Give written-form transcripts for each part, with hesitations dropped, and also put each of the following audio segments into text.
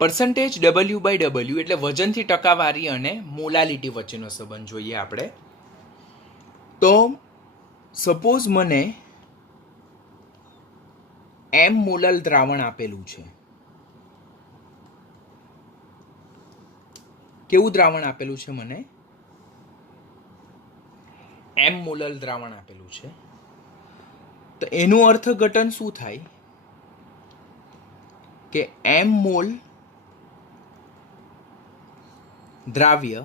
Percentage W by W એટલે વજનથી ટકાવારી અને મોલાલિટી વચ્ચેનો સંબંધ જોઈએ આપણે. તો સપોઝ મને એમ મોલલ દ્રાવણ આપેલું છે. કેવું દ્રાવણ આપેલું છે મને? એમ મોલલ દ્રાવણ આપેલું છે. તો એનું અર્થઘટન શું થાય કે એમ મોલ દ્રાવ્ય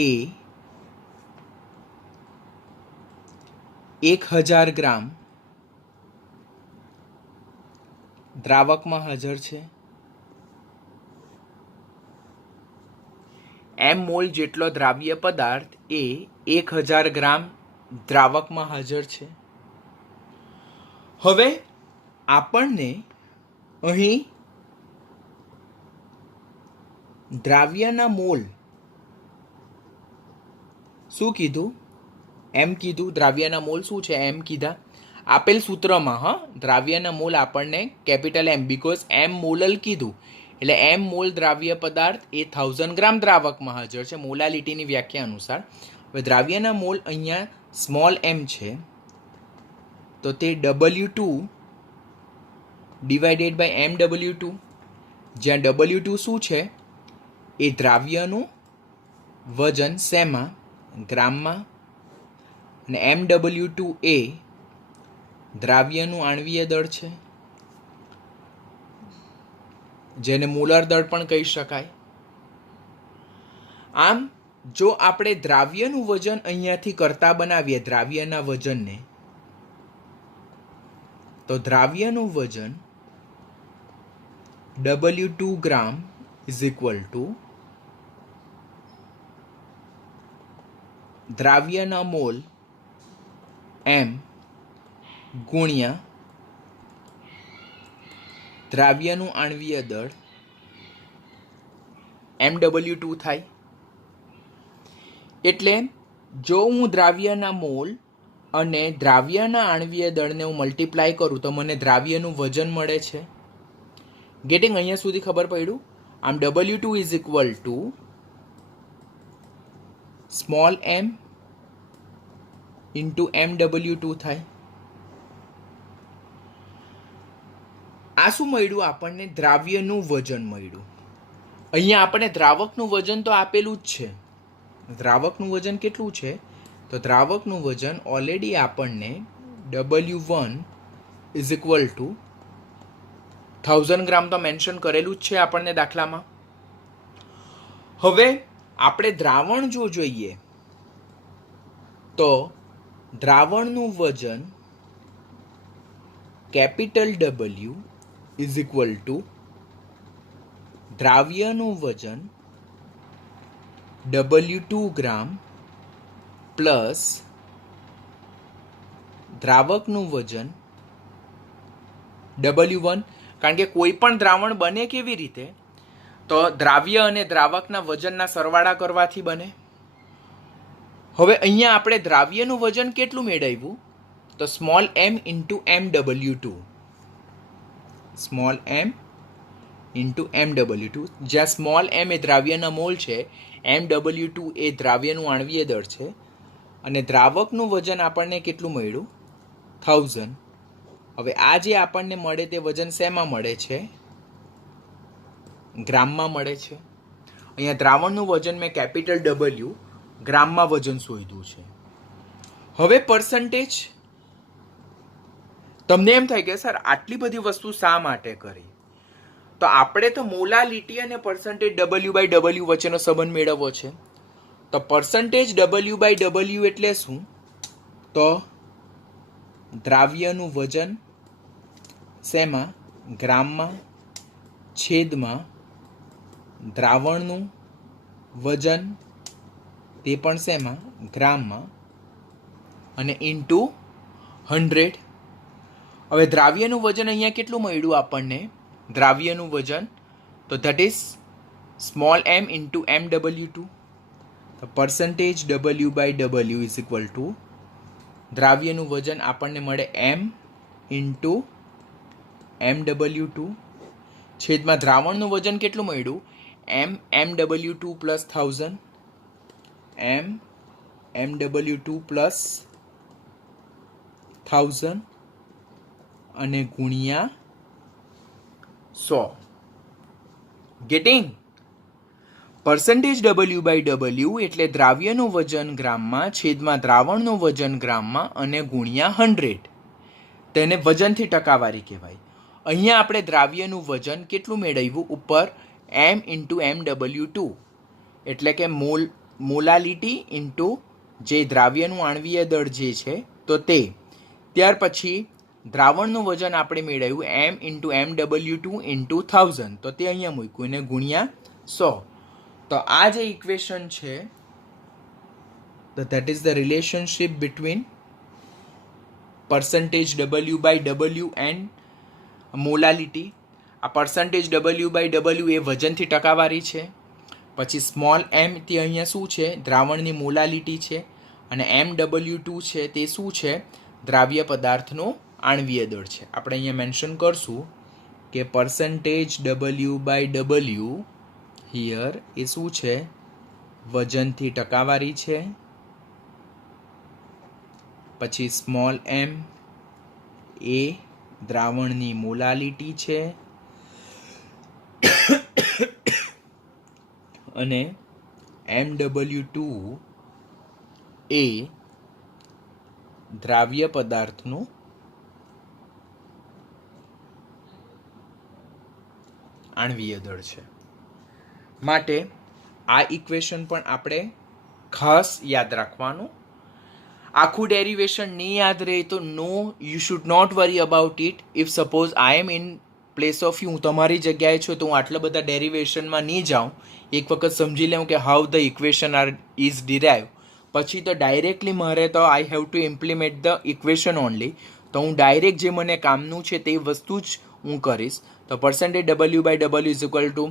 એ 1000 ગ્રામ દ્રાવકમાં હાજર છે. એમ મોલ જેટલો દ્રાવ્ય પદાર્થ એ 1000 ગ્રામ દ્રાવકમાં હાજર છે. હવે આપણને અહીં દ્રાવ્યના મોલ શું કીધું? એમ કીધું. દ્રાવ્યના મોલ શું છે? એમ કીધા. આપેલ સૂત્રમાં દ્રાવ્યના મોલ આપણને કેપિટલ એમ, બીકોઝ એમ મોલલ કીધું એટલે એમ મોલ દ્રાવ્ય પદાર્થ એ 1000 ગ્રામ દ્રાવકમાં હાજર છે મોલાલિટીની વ્યાખ્યા અનુસાર. હવે દ્રાવ્યના મોલ અહીંયા સ્મોલ એમ છે તો તે W2 ડિવાઇડેડ બાય MW2, જ્યાં W2 શું છે? એ દ્રાવ્યનું વજન શેમાં? ગ્રામમાં. અને MW2 એ દ્રાવ્યનું આણ્વીય દળ છે, જેને મોલર દળ પણ કહી શકાય. આમ જો આપણે દ્રાવ્યનું વજન અહીંયાથી કરતા બનાવીએ દ્રાવ્યના વજનને, તો દ્રાવ્યનું વજન W2 gram is equal to દ્રાવ્યના મોલ એમ ગુણ્યા દ્રાવ્યનું આણ્વીય દળ MW2 થાય. એટલે જો હું દ્રાવ્યના મોલ અને દ્રાવ્યના આણ્વીય દળને હું મલ્ટીપ્લાય કરું તો મને દ્રાવ્યનું વજન મળે છે. ગેટિંગ? અહીંયા સુધી ખબર પડ્યું? આમ W2 is equal to small m into MW2 થાય. આ શું મળ્યું આપણને? દ્રાવ્યનું વજન મળ્યું. અહીંયા આપણે દ્રાવકનું વજન તો આપેલું જ છે. દ્રાવકનું વજન કેટલું છે? તો દ્રાવકનું વજન ઓલરેડી આપણને W1 ઇઝ ઇક્વલ ટુ 1000 ગ્રામ તો મેન્શન કરેલું જ છે આપણને દાખલામાં. હવે આપણે દ્રાવણ જો જોઈએ તો દ્રાવણનું વજન capital W is equal to દ્રાવ્યનું વજન W2 ગ્રામ પ્લસ દ્રાવકનું વજન W1. કારણ કે કોઈ પણ દ્રાવણ બને કેવી રીતે? તો દ્રાવ્ય અને દ્રાવકના વજનના સરવાળા કરવાથી બને. હવે અહીંયા આપણે દ્રાવ્યનું વજન કેટલું મેળવ્યું? તો small m into MW2. Small m into MW2, જ્યાં સ્મોલ એમ એ દ્રાવ્યના મોલ છે, MW2 એ દ્રાવ્યનું આણ્વીય દળ છે, અને દ્રાવકનું વજન આપણને કેટલું મળ્યું? 1000. હવે આ જે આપણને મળે તે વજન શેમાં મળે છે? ગ્રામમાં મળે છે. અહીંયા દ્રાવણનું વજન મેં કેપિટલ W ગ્રામમાં વજન શોધ્યું છે. હવે પર્સન્ટેજ, તમને એમ થાય કે સર આટલી બધી વસ્તુ શા માટે કરી? તો આપણે તો મોલાલિટી અને પર્સન્ટેજ W બાય W વચ્ચેનો સંબંધ મેળવવો છે. તો પર્સન્ટેજ W બાય W એટલે શું? તો દ્રાવ્યનું વજન શેમાં? ગ્રામમાં, છેદમાં દ્રાવણનું વજન તે પણ શેમાં? ગ્રામમાં, અને ઇન્ટુ 100. હવે દ્રાવ્યનું વજન અહીંયા કેટલું મળ્યું આપણને? દ્રાવ્યનું વજન તો that is small m into MW2. તો percentage W by W is equal to દ્રાવ્યનું વજન આપણને મળે M ઇન્ટુ MW2 છેદમાં દ્રાવણનું વજન કેટલું મળ્યું? MW2 પ્લસ 1000 MW2 પ્લસ 1000 અને ગુણ્યા 100. ગેટિંગ? પર્સન્ટેજ W/W એટલે દ્રાવ્યનું વજન ગ્રામમાં છેદમાં દ્રાવણનું વજન ગ્રામમાં અને ગુણ્યા 100. તેને વજનથી ટકાવારી કહેવાય. અહીંયા આપણે દ્રાવ્યનું વજન કેટલું મેળવ્યું? ઉપર M ઇન્ટુ MW2 એટલે કે મોલાલિટી ઇન્ટુ જે દ્રાવ્યનું આણ્વીય દળ જે છે તો તે. ત્યાર પછી દ્રાવણનું વજન આપણે મેળવ્યું M ઇન્ટુ MW2 ઇન્ટુ 1000, તો તે અહીંયા મૂક્યું એને ગુણ્યા 100. તો આ જે ઇક્વેશન છે that is the relationship between percentage W/W and molality. આ પર્સન્ટેજ W/W એ વજનથી ટકાવારી છે. પછી સ્મોલ m તે અહીંયા શું છે? દ્રાવણની મોલાલિટી છે. અને MW2 છે તે શું છે? દ્રાવ્ય પદાર્થનો આણ્વીય દળ છે. આપણે અહીંયા મેન્શન કરશું કે પર્સન્ટેજ W/W હિયર એ શું છે? વજનથી ટકાવારી છે. પછી સ્મોલ m એ દ્રાવણની મોલાલિટી છે અને MW2 એ દ્રાવ્ય પદાર્થનું આણ્વીય દળ છે. માટે આ ઇક્વેશન પણ આપણે ખાસ યાદ રાખવાનું. આખું ડેરિવેશન નહીં યાદ રહે તો no, you should not worry about it. If suppose I am in place of you, હું તમારી જગ્યાએ છું તો હું આટલા બધા ડેરિવેશનમાં નહીં જાઉં. એક વખત સમજી લઉં કે how the equation is derive, પછી તો ડાયરેક્ટલી મારે તો આઈ have two implement the equation only. તો હું ડાયરેક્ટ જે મને કામનું છે તે વસ્તુ જ હું કરીશ. તો percentage W/W is equal to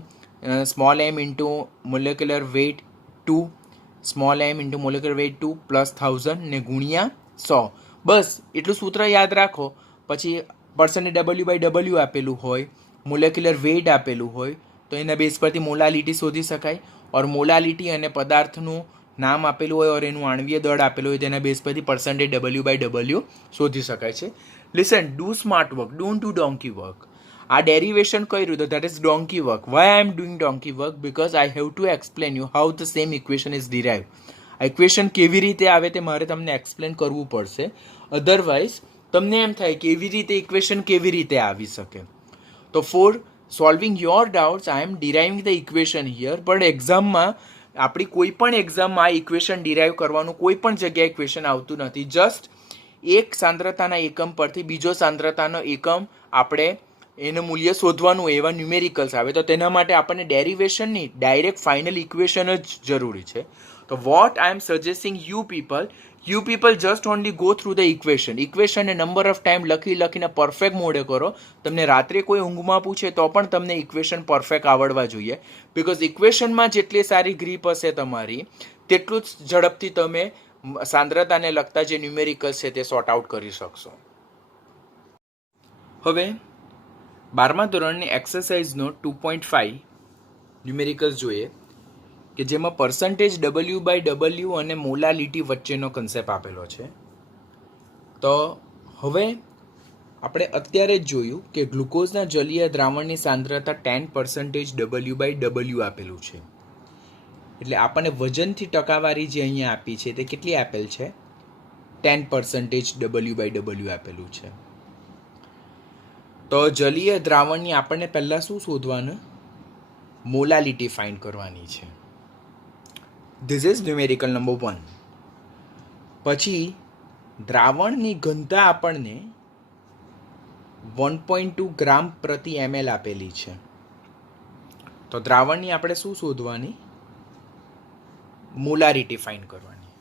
small m into molecular weight 2 small m into molecular weight 2 plus 1000 ને ગુણ્યા 100. બસ એટલું સૂત્ર યાદ રાખો. પછી પર્સન્ટેજ W/W આપેલું હોય, મોલેક્યુલર વેઇટ આપેલું હોય તો એના બેઝ પરથી મોલાલિટી શોધી શકાય. ઓર મોલાલિટી અને પદાર્થનું નામ આપેલું હોય ઓર એનું આણ્વીય દળ આપેલું હોય તેના બેઝ પરથી પર્સન્ટેજ W/W શોધી શકાય છે. Listen, do smart work, don't do donkey work. આ ડેરિવેશન કર્યું તો that is donkey work. Why I am doing donkey work? Because I have to explain you how the same equation is derive. આ equation કેવી રીતે આવે તે મારે તમને એક્સપ્લેન કરવું પડશે. અધરવાઇઝ તમને એમ થાય કે એવી રીતે ઇક્વેશન કેવી રીતે આવી શકે. તો for solving your doubts I am deriving the equation here. પણ એક્ઝામમાં આપણી કોઈ પણ એક્ઝામમાં આ ઇક્વેશન ડિરાઈવ કરવાનું કોઈ પણ જગ્યાએ ઇક્વેશન આવતું નથી. જસ્ટ એક સાંદ્રતાના એકમ પરથી બીજો સાંદ્રતાનો એકમ આપણે એનું મૂલ્ય શોધવાનું, એવા ન્યુમેરિકલ્સ આવે. તો તેના માટે આપણને ડેરિવેશનની ડાયરેક્ટ ફાઇનલ ઇક્વેશન જ જરૂરી છે. તો what I am suggesting you people just only go through the equation a number of time લખીને પરફેક્ટ મોડે કરો. તમને રાત્રે કોઈ ઊંઘમાં પૂછે તો પણ તમને ઇક્વેશન પરફેક્ટ આવડવા જોઈએ. બિકોઝ ઇક્વેશનમાં જેટલી સારી ગ્રીપ હશે તમારી, તેટલું જ ઝડપથી તમે સાંદ્રતાને લગતા જે ન્યુમેરિકલ્સ છે તે સોર્ટ આઉટ કરી શકશો. હવે 12મા ધોરણની એક્સરસાઇઝનો 2.5 ન્યુમેરિકલ્સ જોઈએ કે જેમાં પર્સન્ટેજ W/W અને મોલાલિટી વચ્ચેનો કન્સેપ્ટ આપેલો છે. તો હવે આપણે અત્યારે જ જોયું કે ગ્લુકોઝના જલીય દ્રાવણની સાંદ્રતા 10% W/W આપેલું છે. એટલે આપણને વજનથી ટકાવારી જે અહીંયા આપી છે તે કેટલી આપેલ છે? 10% W/W આપેલું છે. તો જલીય દ્રાવણની આપણને પહેલાં શું શોધવાનું? મોલાલિટી ફાઇન્ડ કરવાની છે. This is numerical number 1. પછી દ્રાવણની ઘનતા આપણને 1.2 ગ્રામ પ્રતિ ml આપેલી છે. તો દ્રાવણની આપણે શું શોધવાની? મોલારિટી ફાઇન્ડ કરવાની.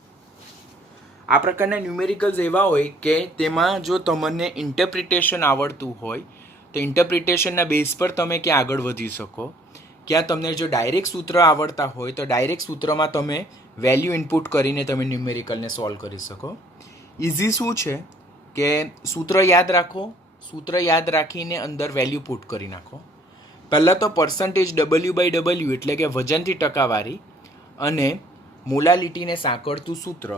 આ પ્રકારના ન્યુમેરિકલ્સ એવા હોય કે તેમાં જો તમને ઇન્ટરપ્રિટેશન આવડતું હોય તો ઇન્ટરપ્રિટેશનના બેઝ પર તમે ક્યાં આગળ વધી શકો. ક્યાં તમને જો ડાયરેક્ટ સૂત્ર આવડતા હોય તો ડાયરેક્ટ સૂત્રમાં તમે વેલ્યુ ઇનપુટ કરીને તમે ન્યુમેરિકલને સોલ્વ કરી શકો. ઇઝી શું છે કે સૂત્ર યાદ રાખો, સૂત્ર યાદ રાખીને અંદર વેલ્યુ પુટ કરી નાખો. પહેલાં તો પર્સન્ટેજ W/W એટલે કે વજનથી ટકાવારી અને મોલાલિટીને સાંકળતું સૂત્ર,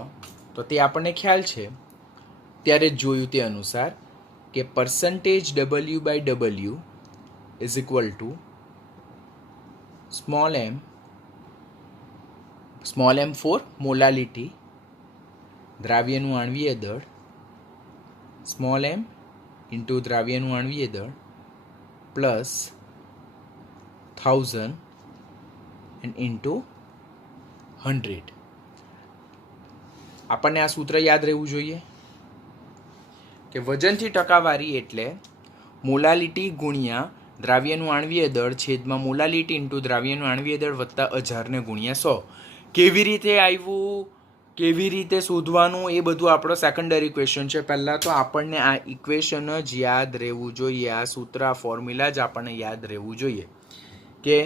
તો તે આપણને ખ્યાલ છે ત્યારે જ જોયું તે અનુસાર કે percentage W/W is equal to small m for molality, દ્રાવ્યનું આણ્વીય દળ, સ્મોલ m ઇન્ટુ દ્રાવ્યનું આણ્વીય દળ પ્લસ 1000 એન્ડ ઇન્ટુ 100. આપણને આ સૂત્ર યાદ રહેવું જોઈએ કે વજનથી ટકાવારી એટલે મોલાલિટી ગુણ્યા દ્રાવ્યનું આણ્વીય દળ છેદમાં મોલાલિટી ઇન્ટુ દ્રાવ્યનું આણ્વીય દળ વત્તા 1000 ગુણ્યા 100. કેવી રીતે આવ્યું, કેવી રીતે શોધવાનું, એ બધું આપણો સેકન્ડરી ક્વેશ્ચન છે. પહેલાં તો આપણને આ ઇક્વેશન જ યાદ રહેવું જોઈએ, આ સૂત્ર, આ ફોર્મ્યુલા જ આપણને યાદ રહેવું જોઈએ કે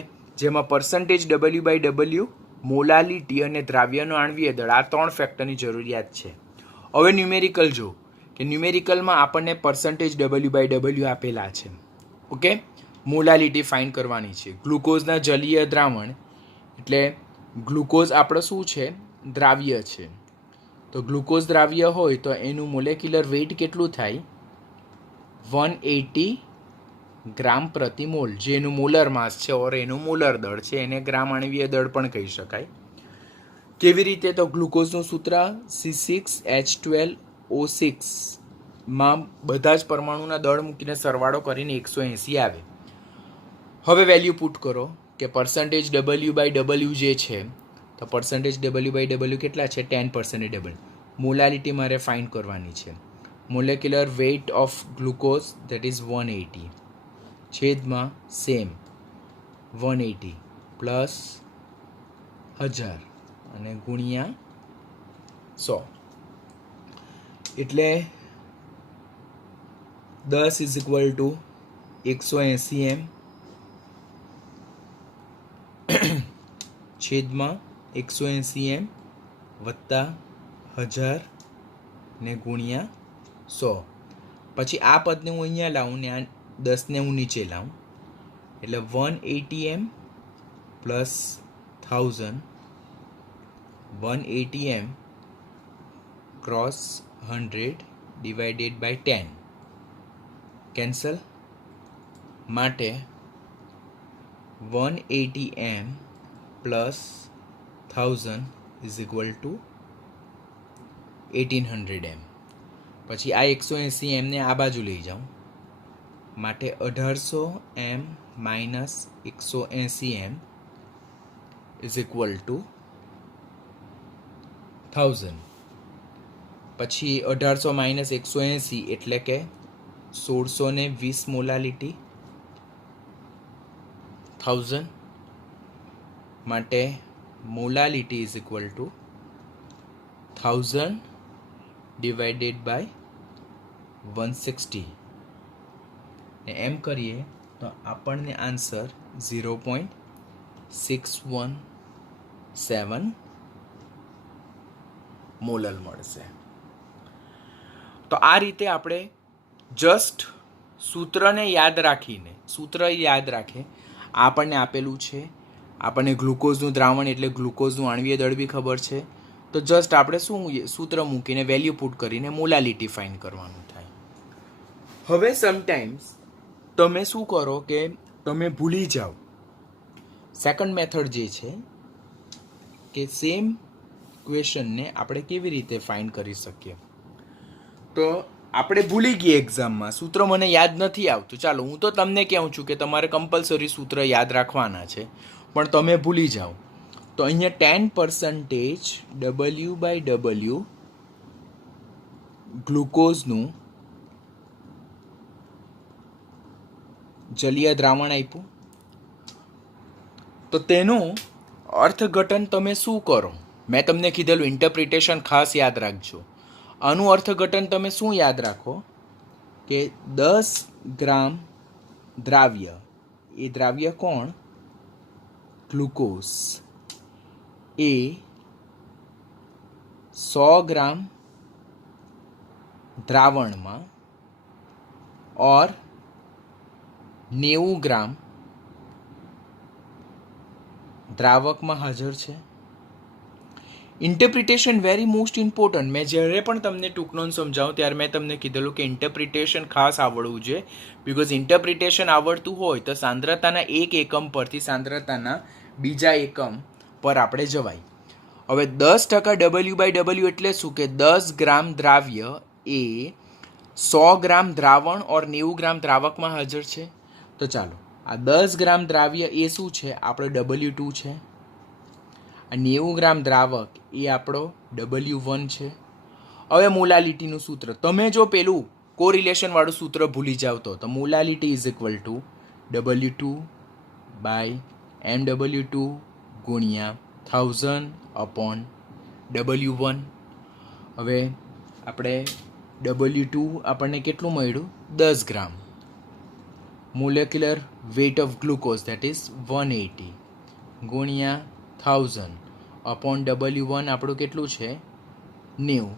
જેમાં પર્સન્ટેજ W/W, મોલાલિટી અને દ્રાવ્યનો આણ્વીય દળ, આ 3 ફેક્ટરની જરૂરિયાત છે. હવે ન્યુમેરિકલ જો કે ન્યુમેરિકલમાં આપણને પર્સન્ટેજ W/W આપેલા છે. ઓકે, મોલાલિટી ફાઇન્ડ કરવાની છે. ગ્લુકોઝના જલીય દ્રાવણ એટલે ગ્લુકોઝ આપણો શું છે, દ્રાવ્ય છે. તો ગ્લુકોઝ દ્રાવ્ય હોય તો એનું મોલેક્યુલર વેઇટ કેટલું થાય, 180 ગ્રામ પ્રતિ મોલ, જે એનું મોલર માસ છે ઓર એનું મોલર દળ છે, એને ગ્રામ આણ્વીય દળ પણ કહી શકાય. કેવી રીતે, તો ગ્લુકોઝનું સૂત્ર C6H12O6 માં બધા જ પરમાણુના દળ મૂકીને સરવાળો કરીને 180 આવે. હવે વેલ્યુ પુટ કરો કે પર્સન્ટેજ W/W જે છે, તો પર્સન્ટેજ W/W કેટલા છે, 10%. મોલાલિટી મારે ફાઇન્ડ કરવાની છે. Molecular weight of glucose that is 180 છેદમાં સેમ 180 પ્લસ 1000 અને ગુણ્યા 100 એટલે 10 ઇઝ ઇક્વલ ટુ 180 m છેદમાં 180 m વત્તા 1000 ને ગુણ્યા 100. પછી આ પદને હું અહીંયા લાવું ને આ 10ને હું નીચે લાવું એટલે 180 m plus 1000, 180 m cross 100 divided by 10 cancel, માટે 180 m plus 1000 is equal to 1800 m. પછી આ 180 m ને આ બાજુ લઈ જાઉં, માટે 1800 m minus 180 m is equal to 1000. પછી 1800 માઇનસ 180 એટલે કે 1620 મોલાલિટી, 1000 માટે molality is equal to 1000 divided by 160 ને એમ કરીએ તો આપણને આન્સર 0.617 મોલર મળશે. તો આ રીતે આપણે જસ્ટ સૂત્રને યાદ રાખીને, સૂત્ર યાદ રાખે, આપણને આપેલું છે, આપણને ગ્લુકોઝનું દ્રાવણ એટલે ગ્લુકોઝનું આણ્વીય દળ બી ખબર છે, તો જસ્ટ આપણે શું સૂત્ર મૂકીને વેલ્યુ પુટ કરીને મોલાલિટી ફાઇન્ડ કરવાનું થાય. હવે સમટાઈમ્સ તમે શું કરો કે તમે ભૂલી જાઓ, સેકન્ડ મેથડ જે છે કે સેમ ક્વેશ્ચનને આપણે કેવી રીતે ફાઇન્ડ કરી શકીએ. તો આપણે ભૂલી ગઈએ એક્ઝામમાં, સૂત્ર મને યાદ નથી આવતું, ચાલો હું તો તમને કહું છું કે તમારે કમ્પલસરી સૂત્ર યાદ રાખવાના છે, પણ તમે ભૂલી જાઓ તો અહીંયા 10% W/W ગ્લુકોઝનું જલીય દ્રાવણ આપ્યું, તો તેનું અર્થઘટન તમે શું કરો, મેં તમને કીધેલું ઇન્ટરપ્રિટેશન ખાસ યાદ રાખજો. આનું અર્થઘટન તમે શું યાદ રાખો કે 10 ગ્રામ દ્રાવ્ય, એ દ્રાવ્ય કોણ, ગ્લુકોઝ, એ 100 ગ્રામ દ્રાવણમાં ઓર 90 ગ્રામ દ્રાવકમાં હાજર છે. Interpretation very most important. મેં જ્યારે પણ તમને ટૂંકનોંધ સમજાવું ત્યારે મેં તમને કીધેલું કે ઇન્ટરપ્રિટેશન ખાસ આવડવું જોઈએ, બિકોઝ ઇન્ટરપ્રિટેશન આવડતું હોય તો સાંદ્રતાના એક એકમ પરથી સાંદ્રતાના બીજા એકમ પર આપણે જવાય. હવે 10% W/W એટલે શું કે 10 ગ્રામ દ્રાવ્ય એ 100 ગ્રામ દ્રાવણ ઓર 90 ગ્રામ દ્રાવકમાં હાજર છે. તો ચાલો આ 10 ગ્રામ દ્રાવ્ય એ શું છે? આપણો W2 છે. આ 90 ગ્રામ દ્રાવક એ આપણો W1 છે. હવે મોલાલિટીનું સૂત્ર, તમે જો પેલું કોરિલેશનવાળું સૂત્ર ભૂલી જાવ તો molality is equal two W2/MW2 ગુણ્યા 1000 અપોન W1. હવે આપણે W2 આપણને કેટલું મળ્યું? 10 gram. Molecular weight of glucose that is 180 ગુણ્યા 1000 અપોન W1 આપણું કેટલું છે? 90.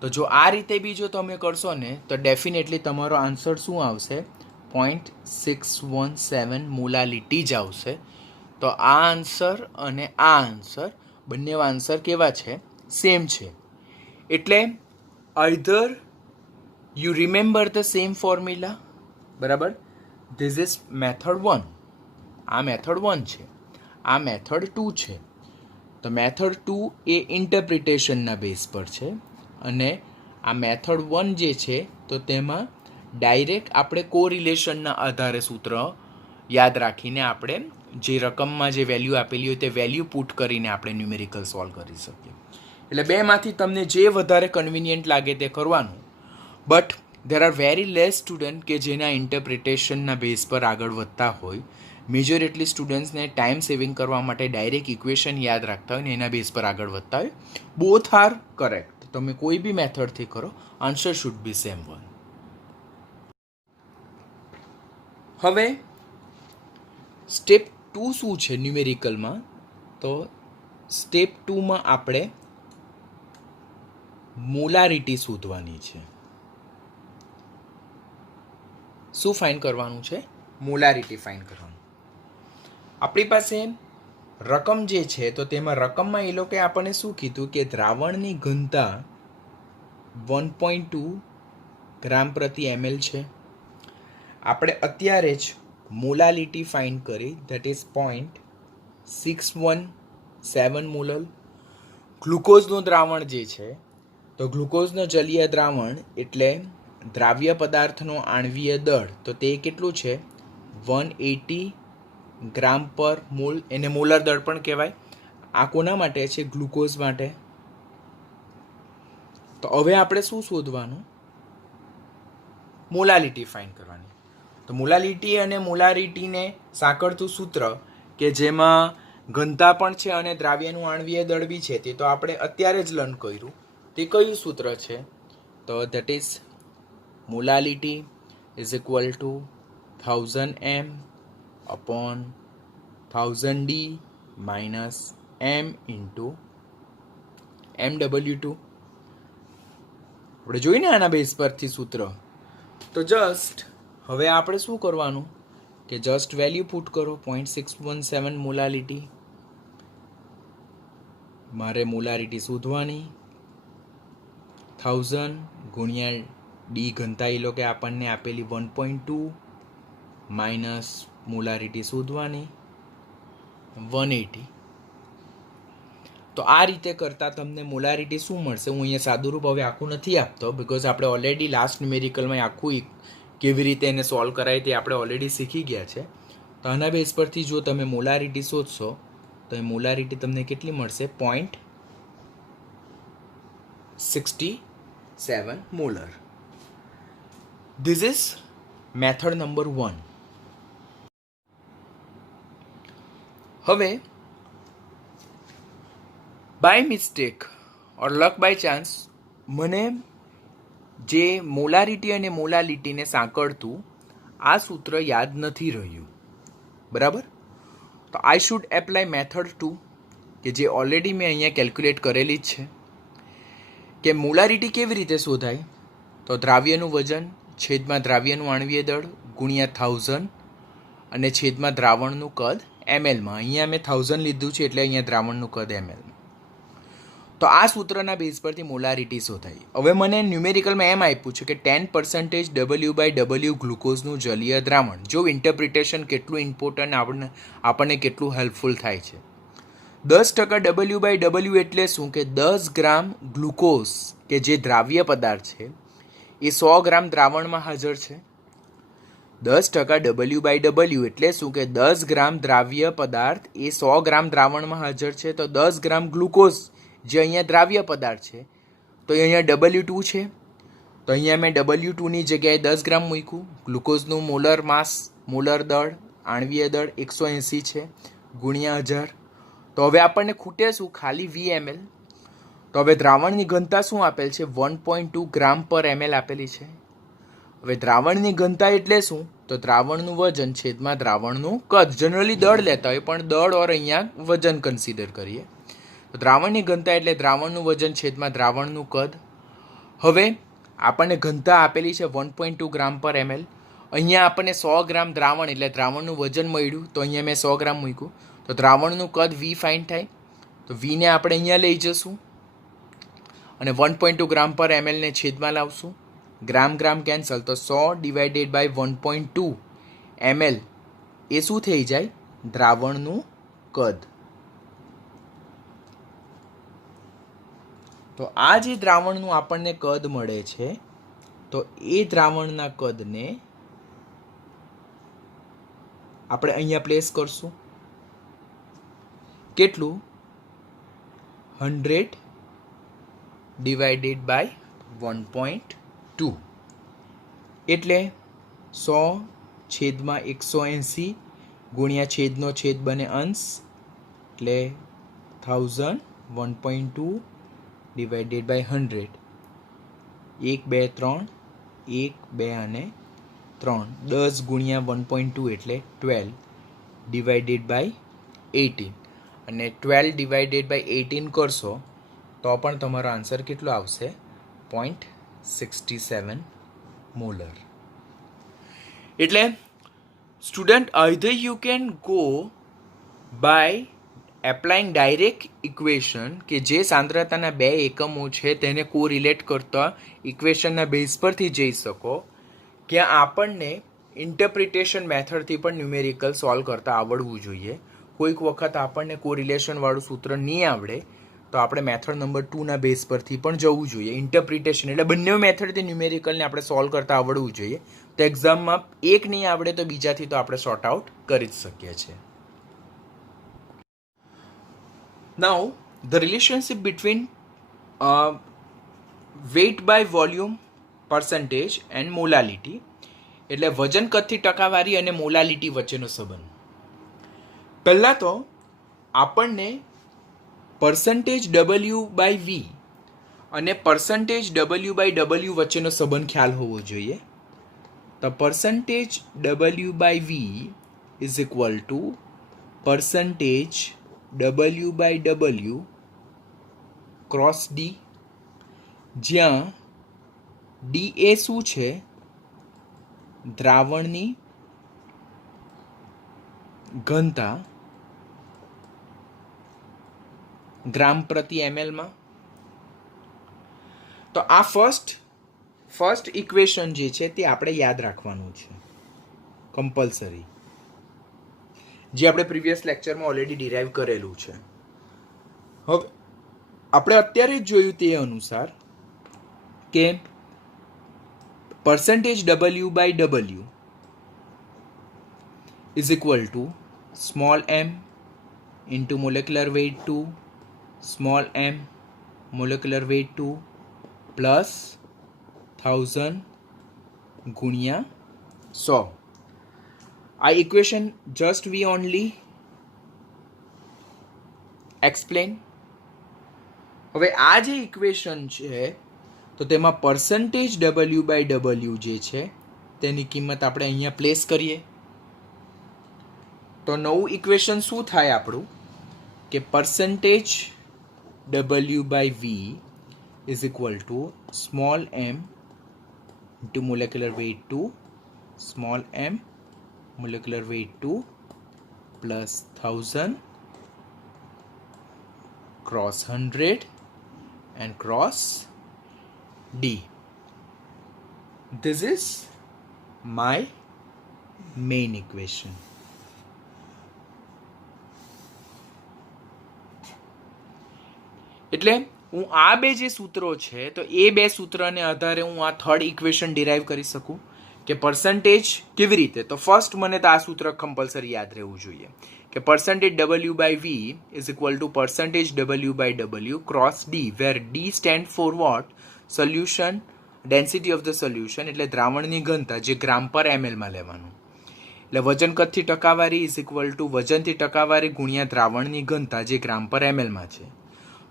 તો જો આ રીતે બી જો તમે કરશો ને તો ડેફિનેટલી તમારો આન્સર શું આવશે? 0.617 મોલાલિટી જ આવશે. તો આ આન્સર અને આ આન્સર બંને આન્સર કેવા છે? સેમ છે. એટલે either you remember the same formula, બરાબર? This is method 1. આ મેથડ 1 છે, આ મેથડ 2 છે. તો મેથડ 2 એ ઇન્ટરપ્રિટેશનના બેઝ પર છે અને આ મેથડ 1 જે છે તો તેમાં ડાયરેક્ટ આપણે કોરિલેશનના આધારે સૂત્ર યાદ રાખીને આપણે જે રકમમાં જે વેલ્યુ આપેલી હોય તે વેલ્યુ પુટ કરીને આપણે ન્યુમેરિકલ સોલ્વ કરી શકીએ. એટલે બેમાંથી તમને જે વધારે કન્વિનિયન્ટ લાગે તે કરવાનું. But there are very less student કે જેના ઇન્ટરપ્રિટેશનના બેઝ પર આગળ વધતા હોય. મેજોરિટલી સ્ટુડન્ટ્સને ટાઈમ સેવિંગ કરવા માટે ડાયરેક્ટ ઇક્વેશન યાદ રાખતા હોય ને એના બેઝ પર આગળ વધતા હોય. Both are correct. તમે કોઈ બી મેથડથી કરો, answer should be same one. હવે સ્ટેપ 2 શું છે ન્યુમેરિકલમાં? તો સ્ટેપ 2માં આપણે મોલારિટી શોધવાની છે. શું ફાઇન્ડ કરવાનું છે? મોલારિટી ફાઇન્ડ કરવાનું. આપણી પાસે રકમ જે છે તો તેમાં રકમમાં એ લોકોએ આપણને શું કીધું કે દ્રાવણની ઘનતા 1.2 ગ્રામ પ્રતિ ml છે. આપણે અત્યારે જ મોલાલિટી ફાઇન્ડ કરી, ધેટ ઇઝ 0.617 મોલર. ગ્લુકોઝનું દ્રાવણ જે છે તો ગ્લુકોઝનો જલીય દ્રાવણ એટલે દ્રાવ્ય પદાર્થનો આણ્વીય દળ, તો તે કેટલું છે? 180 ગ્રામ પર મોલ. એને મોલર દળ પણ કહેવાય. આ કોના માટે છે? ગ્લુકોઝ માટે. તો હવે આપણે શું શોધવાનું? મોલાલિટી ફાઇન્ડ કરવાની. તો મોલાલિટી અને મોલારિટીને સાંકળતું સૂત્ર કે જેમાં ઘનતા પણ છે અને દ્રાવ્યનું આણ્વીય દળ બી છે તે તો આપણે અત્યારે જ લર્ન કર્યું. તે કયું સૂત્ર છે? તો that is molality is equal to 1000 m upon 1000 d minus m into MW2. આપણે જોઈને આના બેઝ પરથી સૂત્ર. તો જસ્ટ હવે આપણે શું કરવાનું કે જસ્ટ વેલ્યુ પુટ કરો. 0.617 મોલાલિટી. મારે મોલારિટી શોધવાની. 1000 ગુણ્યા ડી ઘનતા એ લોકો આપણને આપેલી 1.2 માઇનસ મોલારિટી શોધવાની 180. તો આ રીતે કરતાં તમને મોલારિટી શું મળશે? હું અહીંયા સાદુરૂપ હવે આખું નથી આપતો, બિકોઝ આપણે ઓલરેડી લાસ્ટ ન્યુમેરિકલમાં આખું કેવી રીતે એને સોલ્વ કરાય તે આપણે ઓલરેડી શીખી ગયા છે. તો આના બેઝ પરથી જો તમે મોલારિટી શોધશો તો એ મોલારિટી તમને કેટલી મળશે? 0.67 molar. This is method number 1. હવે by mistake or luck by chance મને જે મોલારિટી અને મોલાલિટીને સાંકળતું આ સૂત્ર યાદ નથી રહ્યું, બરાબર? તો આઈ શુડ એપ્લાય મેથડ 2 કે જે ઓલરેડી મેં અહીંયા કેલ્ક્યુલેટ કરેલી જ છે. કે મોલારિટી કેવી રીતે શોધાય? તો દ્રાવ્યનું વજન છેદમાં દ્રાવ્યનું આણ્વીય દળ ગુણ્યા 1000 અને છેદમાં દ્રાવણનું કદ mlમાં. અહીંયા મેં 1000 લીધું છે એટલે અહીંયા દ્રાવણનું કદ ml. તો આ સૂત્રના બેઝ પરથી મોલારિટી શોધાઈ. હવે મને ન્યુમેરિકલમાં એમ આપ્યું છે કે 10% W/W ગ્લુકોઝનું જલીય દ્રાવણ. જો ઇન્ટરપ્રિટેશન કેટલું ઇમ્પોર્ટન્ટ આપણને કેટલું હેલ્પફુલ થાય છે. 10% W/W એટલે શું કે 10 ગ્રામ ગ્લુકોઝ કે જે દ્રાવ્ય પદાર્થ છે એ 100 ગ્રામ દ્રાવણમાં હાજર છે. 10% W/W એટલે શું કે 10 ગ્રામ દ્રાવ્ય પદાર્થ એ 100 ગ્રામ દ્રાવણમાં હાજર છે. તો 10 ગ્રામ ગ્લુકોઝ જે અહીંયા દ્રાવ્ય પદાર્થ છે તો અહીંયા W2 છે. તો અહીંયા મેં W2ની જગ્યાએ 10 ગ્રામ મૂક્યું. ગ્લુકોઝનું મોલર માસ, મોલર દળ, આણ્વીય દળ 180 છે ગુણ્યા 1000. તો હવે આપણને ખૂટે શું? ખાલી VmL. તો હવે દ્રાવણની ઘનતા શું આપેલ છે? 1.2 ગ્રામ પર ml આપેલી છે. હવે દ્રાવણની ઘનતા એટલે શું? તો દ્રાવણનું વજન છેદમાં દ્રાવણનું કદ. જનરલી દળ લેતા હોય પણ દળ ઓર અહીંયા વજન કન્સિડર કરીએ. તો દ્રાવણની ઘનતા એટલે દ્રાવણનું વજન છેદમાં દ્રાવણનું કદ. હવે આપણને ઘનતા આપેલી છે 1.2 ગ્રામ પર ml. અહીંયા આપણને 100 ગ્રામ દ્રાવણ એટલે દ્રાવણનું વજન મળ્યું તો અહીંયા મેં 100 ગ્રામ મૂક્યું. તો દ્રાવણનું કદ V ફાઇન થાય. તો Vને આપણે અહીંયા લઈ જશું અને 1.2 ગ્રામ પર ml ને છેદમાં લાવશું. ગ્રામ ગ્રામ કેન્સલ તો 100/1.2 ml એ શું થઈ જાય? દ્રાવણનું કદ. તો આ જે દ્રાવણનું આપણને કદ મળે છે તો એ દ્રાવણના કદને આપણે અહીંયા પ્લેસ કરશું. કેટલું? 100/1.2 એટલે 100/180 ગુણ્યા છેદનો છેદ બને અંશ એટલે 1000 1.2 ડિવાઇડેડ બાય 100. 1 2 3 1 2 અને 3 10 ગુણ્યા 1.2 એટલે 12 ડિવાઇડેડ બાય 18 અને 12 ડિવાઇડેડ બાય 18 કરશો તો પણ તમારો આન્સર કેટલો આવશે? 0.67 મોલર. એટલે student either you can go by applying direct equation કે જે સાંદ્રતાના બે એકમો છે તેને કોરિલેટ કરતા ઇક્વેશનના બેઝ પરથી જઈ શકો, કે આપણને ઇન્ટરપ્રિટેશન મેથડથી પણ ન્યુમેરિકલ સોલ્વ કરતા આવડવું જોઈએ. કોઈક વખત આપણને કોરિલેશનવાળું સૂત્ર નહીં આવડે તો આપણે મેથડ નંબર 2ના બેઝ પરથી પણ જવું જોઈએ. ઇન્ટરપ્રિટેશન એટલે બંને મેથડથી ન્યુમેરિકલને આપણે સોલ્વ કરતા આવડવું જોઈએ. તો એક્ઝામમાં એક નહીં આવડે તો બીજાથી તો આપણે સોર્ટ આઉટ કરી જ શકીએ છીએ. Now, the relationship between weight by volume percentage and molality એટલે વજન કદથી ટકાવારી અને મોલાલિટી વચ્ચેનો સંબંધ. પહેલાં તો આપણને પર્સન્ટેજ W/V અને પર્સન્ટેજ W/W વચ્ચેનો સંબંધ ખ્યાલ હોવો જોઈએ. તો percentage W/V is equal to percentage W/W cross D, જ્યાં D એ શું છે? દ્રાવણની ઘનતા ગ્રામ પ્રતિ mlમાં. તો આ ફર્સ્ટ ઇક્વેશન જે છે તે આપણે યાદ રાખવાનું છે કમ્પલસરી, જે આપણે પ્રીવિયસ લેક્ચરમાં ઓલરેડી ડિરાઈવ કરેલું છે. હવે આપણે અત્યારે જ જોયું તે અનુસાર કે percentage W/W is equal to small m into molecular weight 2 small m molecular weight 2 plus 1000 ગુણ્યા 100. આ equation just we only explain. હવે આ જે ઇક્વેશન છે તો તેમાં પર્સન્ટેજ W/W જે છે તેની કિંમત આપણે અહીંયા પ્લેસ કરીએ તો નવું ઇક્વેશન શું થાય આપણું? કે percentage W/V is equal to small m into molecular weight 2 small m molecular weight 2 plus 1000 cross 100 and cross D. This is my main equation. એટલે હું આ બે જે સૂત્રો છે તો એ બે સૂત્રને આધારે હું આ થર્ડ ઇક્વેશન ડિરાઈવ કરી શકું કે પર્સન્ટેજ કેવી રીતે. તો ફર્સ્ટ મને તો આ સૂત્ર કમ્પલસરી યાદ રહેવું જોઈએ કે percentage W by V is equal to percentage W by W cross D, where D stand for what? Solution density of the solution, એટલે દ્રાવણની ઘનતા, જે ગ્રામ પર એમએલમાં લેવાનું. એટલે વજન કદથી ટકાવારી ઇઝ ઇક્વલ ટુ વજનથી ટકાવારી ગુણ્યા દ્રાવણની ઘનતા, જે ગ્રામ પર એમએલમાં છે.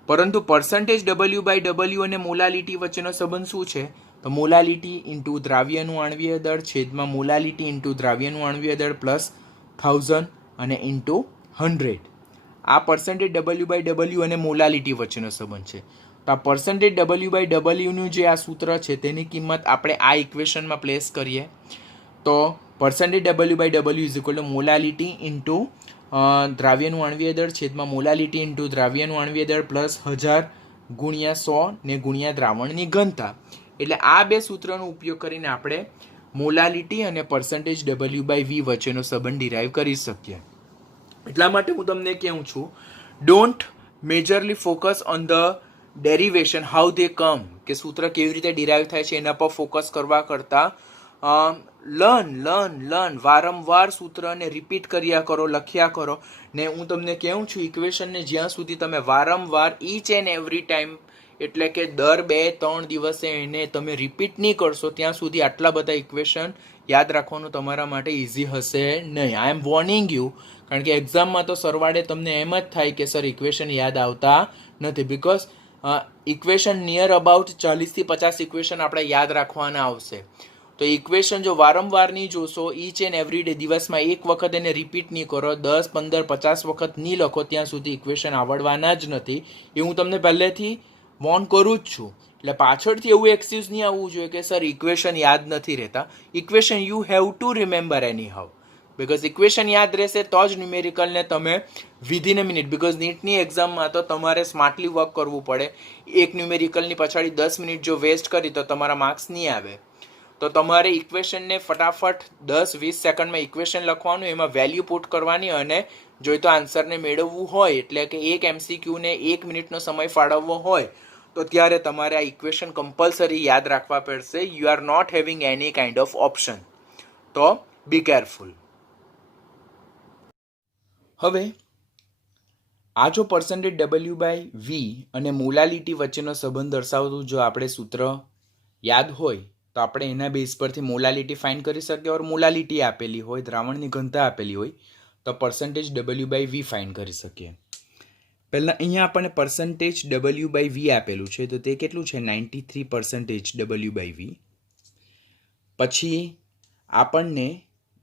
પરંતુ પર્સન્ટેજ ડબલ્યુ બાય ડબલ્યુ અને મોલાલિટી વચ્ચેનો સંબંધ શું છે? તો મોલાલિટી ઇન્ટુ દ્રાવ્યનું આણ્વીય દળ છેદમાં મોલાલિટી ઇન્ટુ દ્રાવ્યનું આણ્વીય દળ પ્લસ 1000 અને ઇન્ટુ 100. આ પર્સન્ટેજ ડબલ્યુ બાય ડબલ્યુ અને મોલાલિટી વચ્ચેનો સંબંધ છે. તો આ પર્સન્ટેજ ડબલ્યુ બાય ડબલ્યુનું જે આ સૂત્ર છે તેની કિંમત આપણે આ ઇક્વેશનમાં પ્લેસ કરીએ તો percentage W by W is equal to molality into દ્રાવ્યનું આણ્વીય દળ છેદમાં મોલાલિટી ઇન્ટુ દ્રાવ્યનું આણ્વીય દળ પ્લસ 1000 ગુણ્યા 100 ને ગુણ્યા દ્રાવણની ઘનતા. એટલે આ બે સૂત્રનો ઉપયોગ કરીને આપણે મોલાલિટી અને પર્સન્ટેજ ડબલ્યુ બાય વી વચ્ચેનો સંબંધ ડિરાઈવ કરી શકીએ. એટલા માટે હું તમને કહું છું, don't majorly focus on the derivation, how they come, કે સૂત્ર કેવી રીતે ડિરાઈવ થાય છે એના પર ફોકસ કરવા કરતાં લર્ન વારંવાર સૂત્રને રિપીટ કર્યા કરો, લખ્યા કરો. ને હું તમને કહું છું, ઇક્વેશનને જ્યાં સુધી તમે વારંવાર ઈચ એન્ડ એવરી ટાઈમ, એટલે કે દર 2-3 દિવસે એને તમે રિપીટ નહીં કરશો ત્યાં સુધી આટલા બધા ઇક્વેશન યાદ રાખવાનું તમારા માટે ઇઝી હશે નહીં. આઈ એમ વોર્નિંગ યુ, કારણ કે એક્ઝામમાં તો સરવાળે તમને એમ જ થાય કે સર ઇક્વેશન યાદ આવતા નથી. બિકોઝ ઇક્વેશન નિયર અબાઉટ 40 થી 50 ઇક્વેશન આપણે યાદ રાખવાના આવશે. તો ઇક્વેશન જો વારંવાર નહીં જોશો, ઈચ એન્ડ એવરી ડે, દિવસમાં એક વખત એને રિપીટ નહીં કરો, 10, 15, 50 વખત નહીં લખો, ત્યાં સુધી ઇક્વેશન આવડવાના જ નથી. એ હું તમને પહેલેથી વોર્ન કરું જ છું. એટલે પાછળથી એવું એક્સક્યુઝ નહીં આવવું જોઈએ કે સર ઇક્વેશન યાદ નથી રહેતા. Equation you have to remember any how, because equation યાદ રહેશે તો જ ન્યુમેરિકલને તમે વિધિન અ મિનિટ, બિકોઝ નીટની એક્ઝામમાં તો તમારે સ્માર્ટલી વર્ક કરવું પડે. એક ન્યુમેરિકલની પછાડી 10 મિનિટ જો વેસ્ટ કરી તો તમારા માર્ક્સ નહીં આવે. તો તમારે ઇક્વેશનને ફટાફટ 10-20 સેકન્ડમાં ઇક્વેશન લખવાનું, એમાં વેલ્યુ પુટ કરવાની અને જોઈતો આન્સરને મેળવવું હોય, એટલે કે એક એમસીક્યુને 1 મિનિટનો સમય ફાળવવો હોય, તો ત્યારે તમારે આ ઇક્વેશન કમ્પલસરી યાદ રાખવા પડશે. You are not having any kind of option. તો બી કેરફુલ. હવે આ જો પર્સન્ટેજ ડબલ્યુ બાય વી અને મોલાલિટી વચ્ચેનો સંબંધ દર્શાવતું જો આપણે સૂત્ર યાદ હોય તો આપણે એના બેઝ પરથી મોલાલિટી ફાઇન્ડ કરી શકીએ. ઓર મોલાલિટી આપેલી હોય, દ્રાવણની ઘનતા આપેલી હોય તો percentage W by V find કરી શકીએ. પહેલાં અહીંયા આપણને પર્સન્ટેજ ડબલ્યુ બાય વી આપેલું છે, તો તે કેટલું છે? 93% ડબલ્યુ બાય વી. પછી આપણને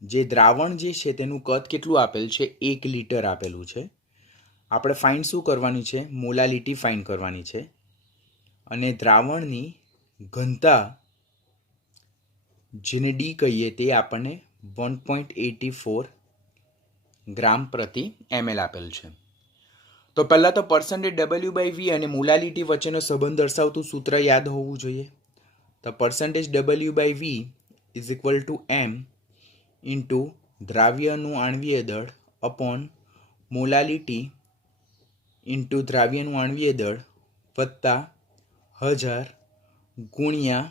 જે દ્રાવણ જે છે તેનું કદ કેટલું આપેલું છે? 1 લિટર આપેલું છે. આપણે ફાઇન્ડ શું કરવાની છે? મોલાલિટી ફાઇન્ડ કરવાની છે. અને દ્રાવણની ઘનતા જેને ડી કહીએ તે આપણને 1.84 ગ્રામ પ્રતિ એમએલ આપેલ છે. તો પહેલાં તો પર્સન્ટેજ ડબલ્યુ બાય વી અને મોલાલિટી વચ્ચેનો સંબંધ દર્શાવતું સૂત્ર યાદ હોવું જોઈએ. તો percentage W by V is equal to M into દ્રાવ્યનું આણ્વીય દળ અપોન મોલાલિટી ઇન્ટુ દ્રાવ્યનું આણ્વીય દળ વત્તા 1000 ગુણ્યા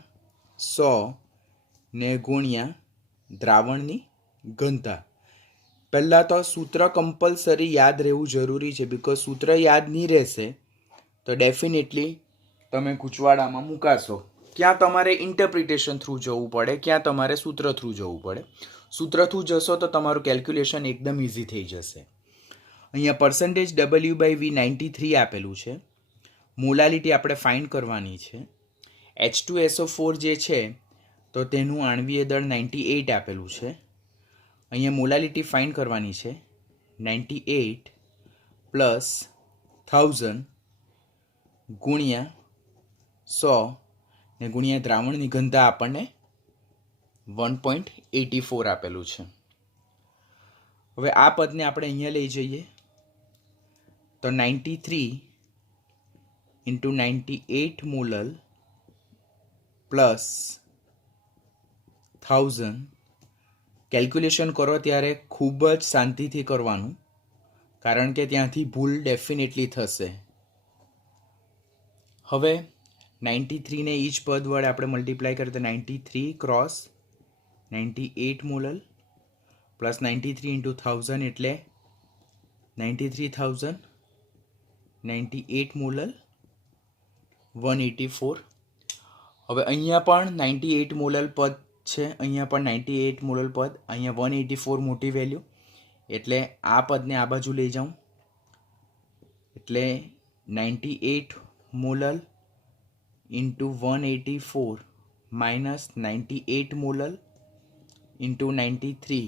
100 ને ગુણ્યા દ્રાવણની ઘનતા. પહેલાં તો સૂત્ર કમ્પલસરી યાદ રહેવું જરૂરી છે, બિકોઝ સૂત્ર યાદ નહીં રહેશે તો ડેફિનેટલી તમે ગૂંચવાડામાં મુકાશો. ક્યાં તમારે ઇન્ટરપ્રિટેશન થ્રુ જવું પડે, ક્યાં તમારે સૂત્ર થ્રુ જવું પડે. સૂત્ર થ્રુ જશો તો તમારું કેલ્ક્યુલેશન એકદમ ઇઝી થઈ જશે. અહીંયા પર્સન્ટેજ ડબલ્યુ બાય વી 93 આપેલું છે. મોલાલિટી આપણે ફાઇન્ડ કરવાની છે. H2SO4 જે છે તો તેનું આણ્વીય દળ 98 આપેલું છે. અહીંયા મોલાલિટી ફાઇન્ડ કરવાની છે. 98 પ્લસ 1000 ગુણ્યા 100 ને ગુણ્યા દ્રાવણની ઘનતા આપણને 1.84 આપેલું છે. હવે આ પદને આપણે અહીંયા લઈ જઈએ તો 93 ઇન્ટુ 98 મોલલ પ્લસ 1000. કેલ્ક્યુલેશન કરો ત્યારે ખૂબ જ શાંતિથી કરવાનું, કારણ કે ત્યાંથી ભૂલ ડેફિનેટલી થશે. હવે 93ને ઈચ પદ વડે આપણે મલ્ટીપ્લાય કરીએ તો 93 ક્રોસ 98 મોલલ પ્લસ 93 ઇન્ટુ 1000 એટલે 93,000, 98 મોલલ 184. હવે અહીંયા પણ 98 મોલલ પદ છે, અહીંયા પણ 98 મોલલ પદ, અહીંયા 184 મોટી વેલ્યુ, એટલે આ પદને આ બાજુ લઈ જાઉં એટલે 98 molal into 184 minus 98 molal into 93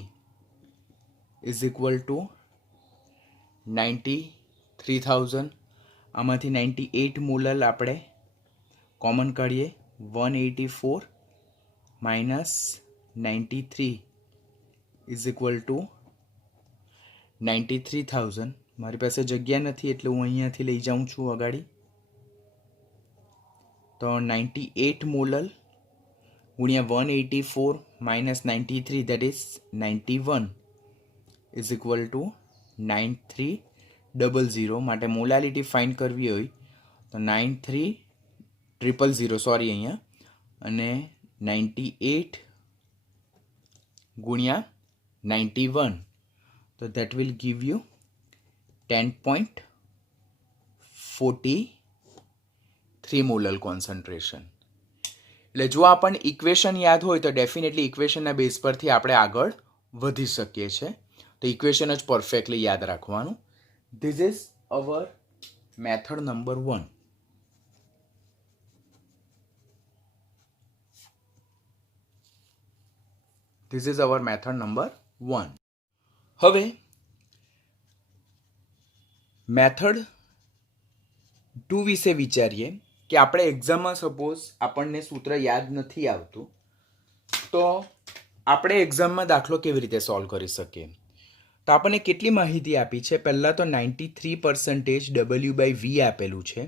is equal to 93,000. આમાંથી 98 મોલલ આપણે કોમન કાઢીએ, 184 માઇનસ 93 ઇઝ ઇક્વલ ટુ 93,000. મારી પાસે જગ્યા નથી એટલે હું અહીંયાથી લઈ જાઉં છું અગાડી. તો 98 મોલલ ગુણ્યા 184 minus 93 that is 91 is equal two 9300. માટે મોલાલિટી ફાઇન્ડ કરવી હોય તો 9300 સોરી અહીંયા, અને 98 ગુણ્યા 91 તો that will give you 10.43 મોલલ concentration. એટલે જો આપણને ઇક્વેશન યાદ હોય તો ડેફિનેટલી ઇક્વેશનના બેઝ પરથી આપણે આગળ વધી શકીએ છીએ. તો ઇક્વેશન જ પરફેક્ટલી યાદ રાખવાનું. This is our method number 1. This is our method number 1. હવે મેથડ 2 વિશે વિચારીએ કે આપણે એક્ઝામમાં સપોઝ આપણને સૂત્ર યાદ નથી આવતું તો આપણે એક્ઝામમાં દાખલો કેવી રીતે સોલ્વ કરી શકીએ. તો આપણને કેટલી માહિતી આપી છે. પહેલાં તો 93% W/V આપેલું છે.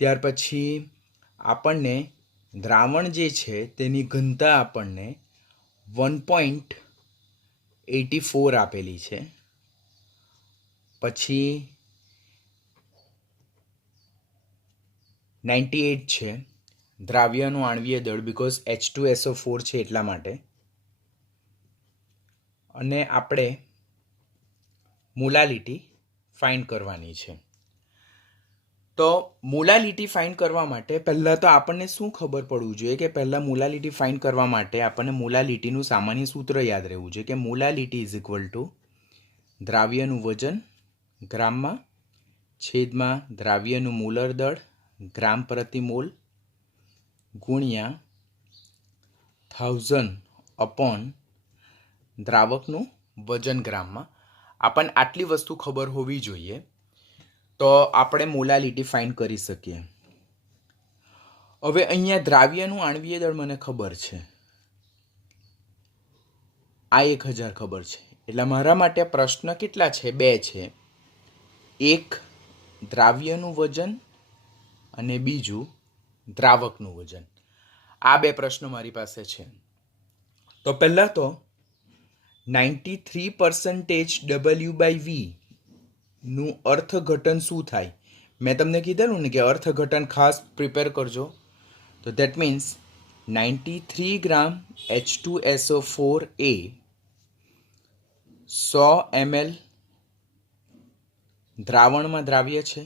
ત્યાર પછી આપણને દ્રાવણ જે છે તેની ઘનતા આપણને 1.84 આપેલી છે. પછી 98 છે દ્રાવ્યનું આણ્વીય દળ, બિકોઝ H2SO4 છે એટલા માટે. અને આપણે મોલાલિટી ફાઇન્ડ કરવાની છે. તો મોલાલિટી ફાઇન્ડ કરવા માટે પહેલાં તો આપણને શું ખબર પડવું જોઈએ કે પહેલાં મોલાલિટી ફાઇન્ડ કરવા માટે આપણને મોલાલિટીનું સામાન્ય સૂત્ર યાદ રહેવું જોઈએ કે મોલાલિટી ઇઝ ઇક્વલ ટુ દ્રાવ્યનું વજન ગ્રામમાં છેદમાં દ્રાવ્યનું મોલર દળ ગ્રામ પ્રતિ મોલ ગુણ્યા 1000 અપોન દ્રાવકનું વજન ગ્રામમાં. આપણને આટલી વસ્તુ ખબર હોવી જોઈએ તો આપણે મોલાલિટી ફાઇન્ડ કરી શકીએ. હવે અહીંયા દ્રાવ્યનું આણ્વીય દળ મને ખબર છે, આ 1000 ખબર છે, એટલે મારા માટે પ્રશ્ન કેટલા છે? 2 છે. એક દ્રાવ્યનું વજન અને બીજું દ્રાવકનું વજન. આ 2 પ્રશ્નો મારી પાસે છે. તો પહેલાં તો 93% W/V નું અર્થઘટન શું થાય? મેં તમને કીધેલું ને કે અર્થઘટન ખાસ પ્રિપેર કરજો. તો that means 93 gram H2SO4 A 100 ml દ્રાવણમાં દ્રાવ્ય છે.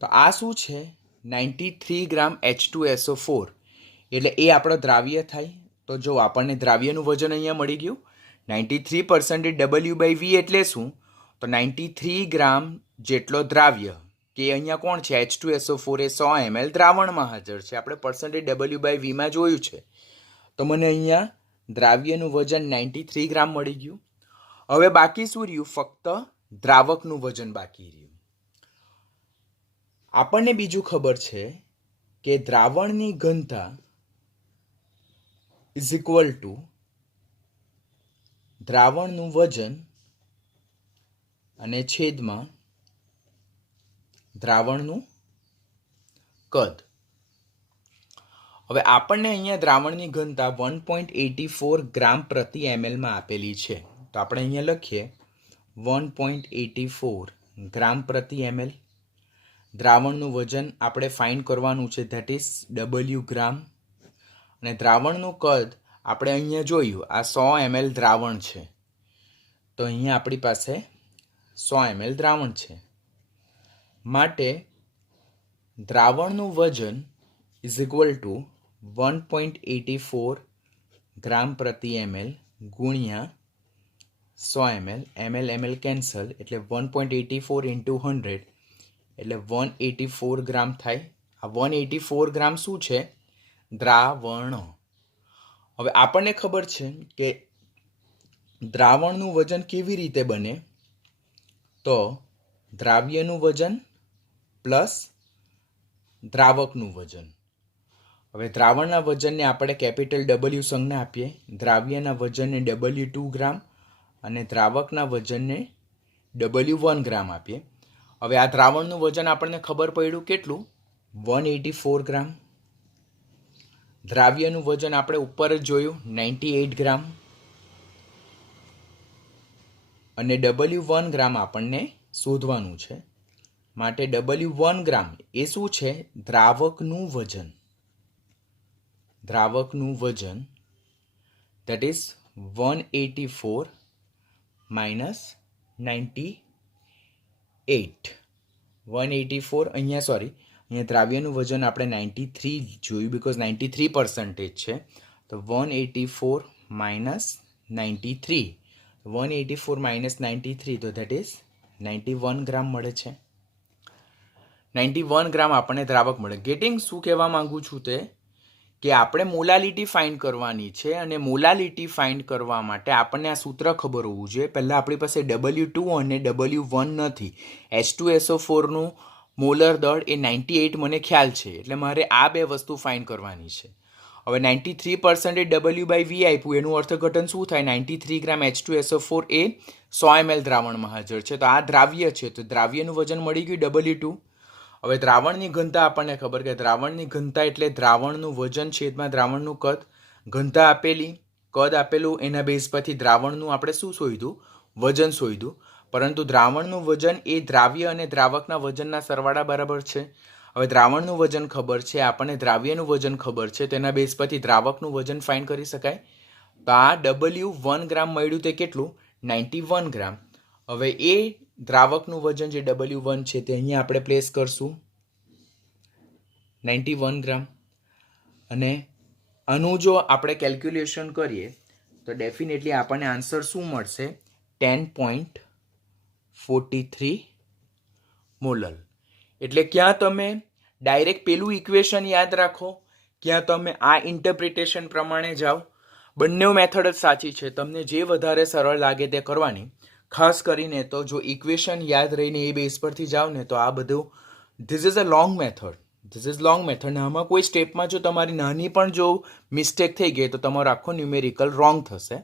તો આ શું છે? 93 ગ્રામ H2SO4 એટલે એ આપણો દ્રાવ્ય થાય. તો જો આપણને દ્રાવ્યનું વજન અહીંયા મળી ગયું. 93% W/V એટલે શું? તો 93 ગ્રામ જેટલો દ્રાવ્ય, કે અહીંયા કોણ છે? H2SO4 એ 100 ml દ્રાવણમાં હાજર છે. આપણે પર્સન્ટેજ W/V માં જોયું છે. તો મને અહીંયા દ્રાવ્યનું વજન 93 ગ્રામ મળી ગયું. હવે બાકી શું રહ્યું? ફક્ત દ્રાવકનું વજન બાકી રહ્યું. આપણને બીજું ખબર છે કે દ્રાવણની ઘનતા ઇઝ ઇક્વલ ટુ દ્રાવણનું વજન અને છેદમાં દ્રાવણનું કદ. હવે આપણને અહીંયા દ્રાવણની ઘનતા 1.84 ગ્રામ પ્રતિ mlમાં આપેલી છે. તો આપણે અહીંયા લખીએ 1.84 ગ્રામ પ્રતિ ml. દ્રાવણનું વજન આપણે ફાઇન્ડ કરવાનું છે, ધેટ ઇઝ W ગ્રામ. અને દ્રાવણનું કદ આપણે અહીંયા જોયું, આ 100 ml દ્રાવણ છે, તો અહીંયા આપણી પાસે 100 ml દ્રાવણ છે. માટે દ્રાવણનું વજન ઇઝ ઇક્વલ ટુ 1.84 ગ્રામ પ્રતિ ml ગુણ્યા 100 ml. ml કેન્સલ એટલે 1.84 ઇન્ટુ 100 એટલે 184 ગ્રામ થાય. આ 184 ગ્રામ શું છે? દ્રાવણ. હવે આપણને ખબર છે કે દ્રાવણનું વજન કેવી રીતે બને, તો દ્રાવ્યનું વજન પ્લસ દ્રાવકનું વજન. હવે દ્રાવણના વજનને આપણે કેપિટલ W સંજ્ઞા આપીએ, દ્રાવ્યના વજનને W2 ગ્રામ અને દ્રાવકના વજનને W1 ગ્રામ આપીએ. હવે આ દ્રાવણનું વજન આપણને ખબર પડ્યું કેટલું? 184 ગ્રામ. દ્રાવ્યનું વજન આપણે ઉપર જ જોયું 98 ગ્રામ અને W1 ગ્રામ આપણને શોધવાનું છે. માટે W1 ગ્રામ એ શું છે? દ્રાવકનું વજન. દ્રાવકનું વજન that is 184 minus 98. 184 અહીંયા દ્રાવ્યનું વજન આપણે 93 જોયું, બિકોઝ 93% છે. તો 184 minus 93, 184 minus 93, તો that is 91 ગ્રામ મળે છે. 91 ગ્રામ આપણને દ્રાવક મળે. ગેટિંગ શું કહેવા માંગુ છું તે કે આપણે મોલાલિટી ફાઇન્ડ કરવાની છે, અને મોલાલિટી ફાઇન્ડ કરવા માટે આપણને આ સૂત્ર ખબર હોવું જોઈએ. પહેલાં આપણી પાસે W2 અને W1 નથી. H2SO4નું મોલર દળ એ 98 મને ખ્યાલ છે, એટલે મારે આ બે વસ્તુ ફાઇન્ડ કરવાની છે. હવે 93% W/V આપ્યું, એનું અર્થઘટન શું થાય? 93 ગ્રામ H2SO4 એ 100 ml દ્રાવણમાં હાજર છે. તો આ દ્રાવ્ય છે, તો દ્રાવ્યનું વજન મળી ગયું W2. હવે દ્રાવણની ઘનતા આપણને ખબર કે દ્રાવણની ઘનતા એટલે દ્રાવણનું વજન છેદમાં દ્રાવણનું કદ. ઘનતા આપેલી, કદ આપેલું, એના બેઝ પરથી દ્રાવણનું આપણે શું શોધ્યું? વજન શોધ્યું. પરંતુ દ્રાવણનું વજન એ દ્રાવ્ય અને દ્રાવકના વજનના સરવાળા બરાબર છે. હવે દ્રાવણનું વજન ખબર છે, આપણને દ્રાવ્યનું વજન ખબર છે, તેના બેઝ પરથી દ્રાવકનું વજન ફાઇન્ડ કરી શકાય. તો આ W1 ગ્રામ મળ્યું તે કેટલું? 91 ગ્રામ. હવે એ દ્રાવકનું વજન જે W1 છે તે અહીંયા આપણે પ્લેસ કરશું 91 ગ્રામ. અને આનું જો આપણે કેલ્ક્યુલેશન કરીએ તો ડેફિનેટલી આપણને આન્સર શું મળશે? 10.43 મોલર. એટલે ક્યાં તમે ડાયરેક્ટ પેલું ઇક્વેશન યાદ રાખો, ક્યાં તમે આ ઇન્ટરપ્રિટેશન પ્રમાણે જાઓ. બંને મેથડ જ સાચી છે, તમને જે વધારે સરળ લાગે તે કરવાની. ખાસ કરીને તો જો ઇક્વેશન યાદ રહીને એ બેઝ પરથી જાઓ ને તો આ બધું this is a long method. ને આમાં કોઈ સ્ટેપમાં જો તમારી નાની પણ જો મિસ્ટેક થઈ ગઈ તો તમારો આખો ન્યુમેરિકલ રોંગ થશે.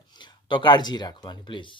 તો કાળજી રાખવાની પ્લીઝ.